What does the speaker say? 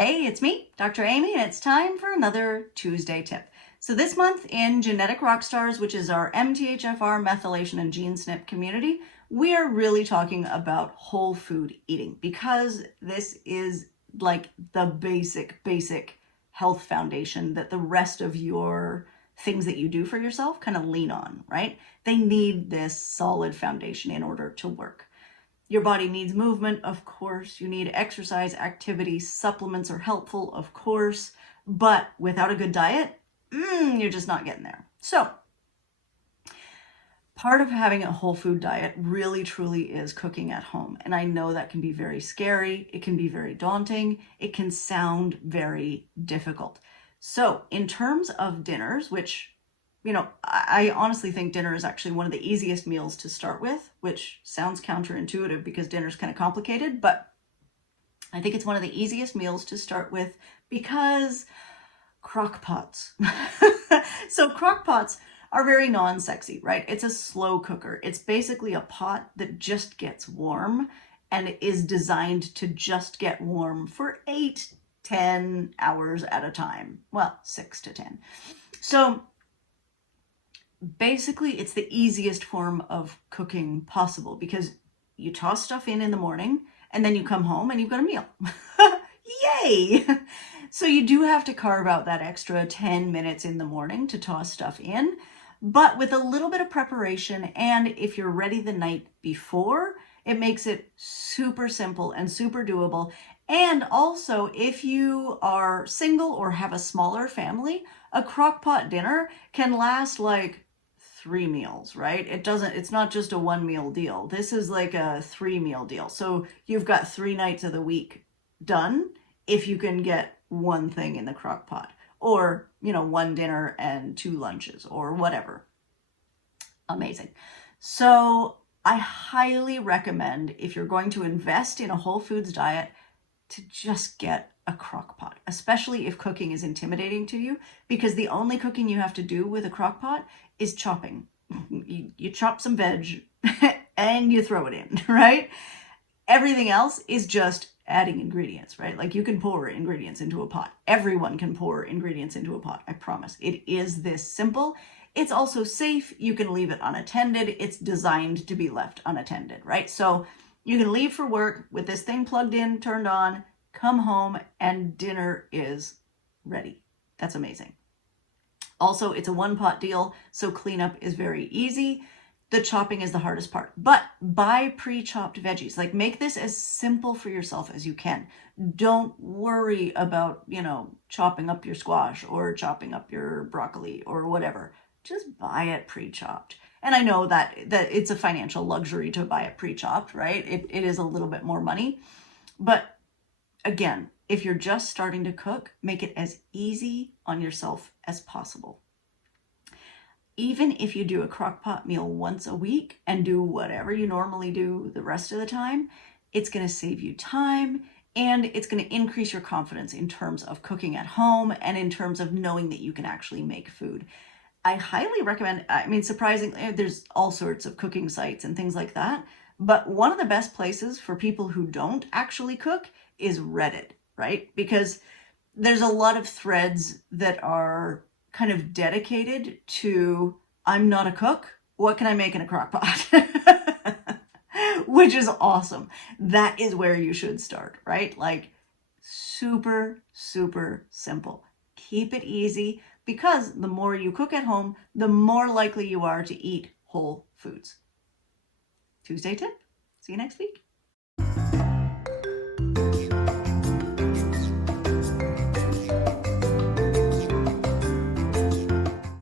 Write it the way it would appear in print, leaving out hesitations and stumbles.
Hey, it's me, Dr. Amy, and it's time for another Tuesday tip. So this month in Genetic Rockstars, which is our MTHFR, methylation, and gene SNP community, we are really talking about whole food eating because this is like the basic health foundation that the rest of your things that you do for yourself kind of lean on, right? They need this solid foundation in order to work. Your body needs movement, of course. You need exercise, activity, supplements are helpful, of course. But without a good diet, you're just not getting there. So part of having a whole food diet really truly is cooking at home. And I know that can be very scary. It can be very daunting. It can sound very difficult. So in terms of dinners, which I honestly think dinner is actually one of the easiest meals to start with, which sounds counterintuitive because dinner is kind of complicated, but I think it's one of the easiest meals to start with because crock pots. So crock pots are very non-sexy, right? It's a slow cooker. It's basically a pot that just gets warm and is designed to just get warm for 8-10 hours at a time. Well, 6 to 10. So basically, it's the easiest form of cooking possible because you toss stuff in the morning and then you come home and you've got a meal. Yay! So you do have to carve out that extra 10 minutes in the morning to toss stuff in, but with a little bit of preparation, and if you're ready the night before, it makes it super simple and super doable. And also, if you are single or have a smaller family, a crock pot dinner can last like 3 meals, right? It's not just a 1 meal deal. This is like a 3 meal deal. So you've got 3 nights of the week done if you can get one thing in the crock pot, or, 1 dinner and 2 lunches or whatever. Amazing. So I highly recommend, if you're going to invest in a whole foods diet, to just get a crock pot, especially if cooking is intimidating to you, because the only cooking you have to do with a crock pot is chopping. You chop some veg and you throw it in, right? Everything else is just adding ingredients, right? Like you can pour ingredients into a pot. Everyone can pour ingredients into a pot, I promise. It is this simple. It's also safe. You can leave it unattended. It's designed to be left unattended, right? So you can leave for work with this thing plugged in, turned on, come home, and dinner is ready. That's amazing. Also, it's a 1-pot deal, so cleanup is very easy. The chopping is the hardest part, but buy pre-chopped veggies. Like, make this as simple for yourself as you can. Don't worry about, chopping up your squash or chopping up your broccoli or whatever. Just buy it pre-chopped. And I know that it's a financial luxury to buy it pre-chopped, right? It is a little bit more money. But again, if you're just starting to cook, make it as easy on yourself as possible. Even if you do a crock pot meal once a week and do whatever you normally do the rest of the time, it's going to save you time and it's going to increase your confidence in terms of cooking at home and in terms of knowing that you can actually make food. I highly recommend, surprisingly, there's all sorts of cooking sites and things like that, but one of the best places for people who don't actually cook is Reddit, right? Because there's a lot of threads that are kind of dedicated to, I'm not a cook, what can I make in a crock pot? Which is awesome. That is where you should start, right? Like super, super simple. Keep it easy, because the more you cook at home, the more likely you are to eat whole foods. Tuesday tip. See you next week.